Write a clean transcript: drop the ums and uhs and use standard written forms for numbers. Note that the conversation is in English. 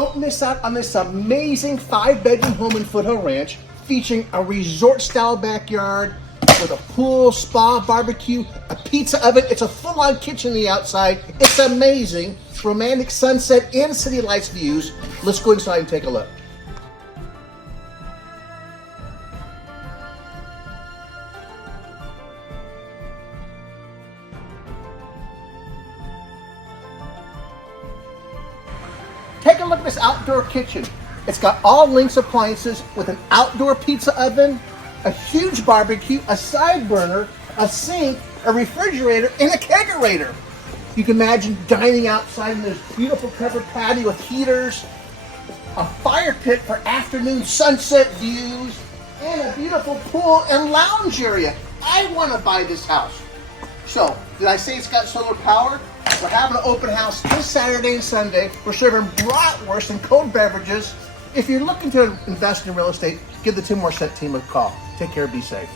Don't miss out on this amazing 5-bedroom home in Foothill Ranch featuring a resort-style backyard with a pool, spa, barbecue, a pizza oven. It's a full-on kitchen on the outside. It's amazing. Romantic sunset and city lights views. Let's go inside and take a look. Take a look at this outdoor kitchen. It's got all Lynx appliances with an outdoor pizza oven, a huge barbecue, a side burner, a sink, a refrigerator, and a kegerator. You can imagine dining outside in this beautiful covered patio with heaters, a fire pit for afternoon sunset views, and a beautiful pool and lounge area. I want to buy this house. So, did I say it's got solar power? We're having an open house this Saturday and Sunday. We're serving bratwurst and cold beverages. If you're looking to invest in real estate, give the Tim Morset team a call. Take care, be safe.